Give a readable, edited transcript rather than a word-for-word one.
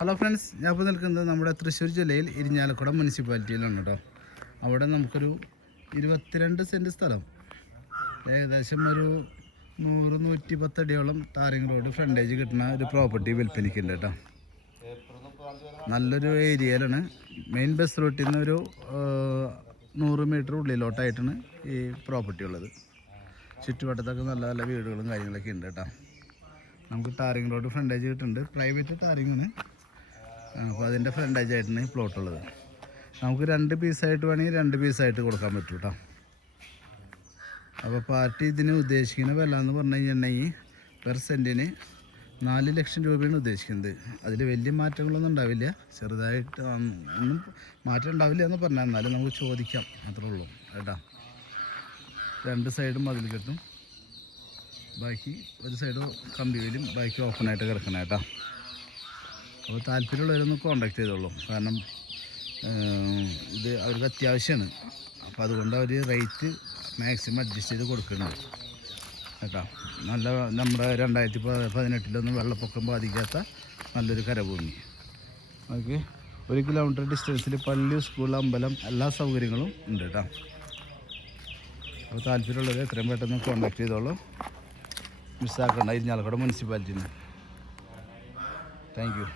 Hello friends, ഞാൻ ഇപ്പോൾ നിൽക്കുന്നത് നമ്മുടെ തൃശ്ശൂർ ജില്ലയിൽ ഇരിഞ്ഞാലക്കുട മുനിസിപ്പാലിറ്റിയിലാണ് കേട്ടോ. അവിടെ നമുക്കൊരു 22 സെൻറ്റ് സ്ഥലം, ഏകദേശം ഒരു 100-110 അടിയോളം ടാറിങ് റോഡ് ഫ്രണ്ടേജ് കിട്ടുന്ന ഒരു പ്രോപ്പർട്ടി വിൽപ്പനയ്ക്കുണ്ട് കേട്ടോ. നല്ലൊരു ഏരിയയിലാണ്. മെയിൻ ബസ് റൂട്ടിൽ നിന്ന് ഒരു 100 മീറ്റർ ഉള്ളിലോട്ടായിട്ടാണ് ഈ പ്രോപ്പർട്ടി ഉള്ളത്. ചുറ്റുവട്ടത്തൊക്കെ നല്ല നല്ല വീടുകളും കാര്യങ്ങളൊക്കെ ഉണ്ട് കേട്ടോ. നമുക്ക് ടാറിങ് റോഡ് ഫ്രണ്ടേജ് കിട്ടുന്നുണ്ട്. പ്രൈവറ്റ് ടാറിങ്ങിന്, അപ്പോൾ അതിൻ്റെ ഫ്രണ്ടേജ് ആയിട്ടാണ് പ്ലോട്ടുള്ളത്. നമുക്ക് 2 പീസായിട്ട് വേണമെങ്കിൽ 2 പീസായിട്ട് കൊടുക്കാൻ പറ്റും കേട്ടോ. അപ്പോൾ പാർട്ടി ഇതിന് ഉദ്ദേശിക്കുന്ന വില എന്ന് പറഞ്ഞു കഴിഞ്ഞിട്ടുണ്ടെങ്കിൽ പെർ സെൻറ്റിന് 4 ലക്ഷം രൂപയാണ് ഉദ്ദേശിക്കുന്നത്. അതിൽ വലിയ മാറ്റങ്ങളൊന്നും ഉണ്ടാവില്ല, ചെറുതായിട്ട് ഒന്നും മാറ്റം ഉണ്ടാവില്ല എന്ന് പറഞ്ഞാൽ, എന്നാലും നമുക്ക് ചോദിക്കാം, അത്രേ ഉള്ളൂ കേട്ടോ. 2 സൈഡും മതിൽ കെട്ടും, ബാക്കി ഒരു സൈഡ് കമ്പിയിലും ബാക്കി ഓപ്പണായിട്ട് കിടക്കണം കേട്ടോ. അപ്പോൾ താല്പര്യമുള്ളവരൊന്ന് കോൺടാക്ട് ചെയ്തോളൂ, കാരണം ഇത് അവർക്ക് അത്യാവശ്യമാണ്. അപ്പോൾ അതുകൊണ്ട് അവർ റേറ്റ് മാക്സിമം അഡ്ജസ്റ്റ് ചെയ്ത് കൊടുക്കുന്നുണ്ട് കേട്ടോ. നല്ല നമ്മുടെ 2018 വെള്ളപ്പൊക്കം ബാധിക്കാത്ത നല്ലൊരു കരഭൂമി. ഓക്കെ, 1 കിലോമീറ്റർ ഡിസ്റ്റൻസിൽ പള്ളി, സ്കൂൾ, അമ്പലം എല്ലാ സൗകര്യങ്ങളും ഉണ്ട് കേട്ടോ. അപ്പോൾ താല്പര്യമുള്ളവർ എത്രയും പെട്ടെന്ന് കോൺടാക്ട് ചെയ്തോളൂ, മിസ്സാക്കണ്ട. ഇരിഞ്ഞാലക്കുട മുനിസിപ്പാലിറ്റിന്ന്. Thank U.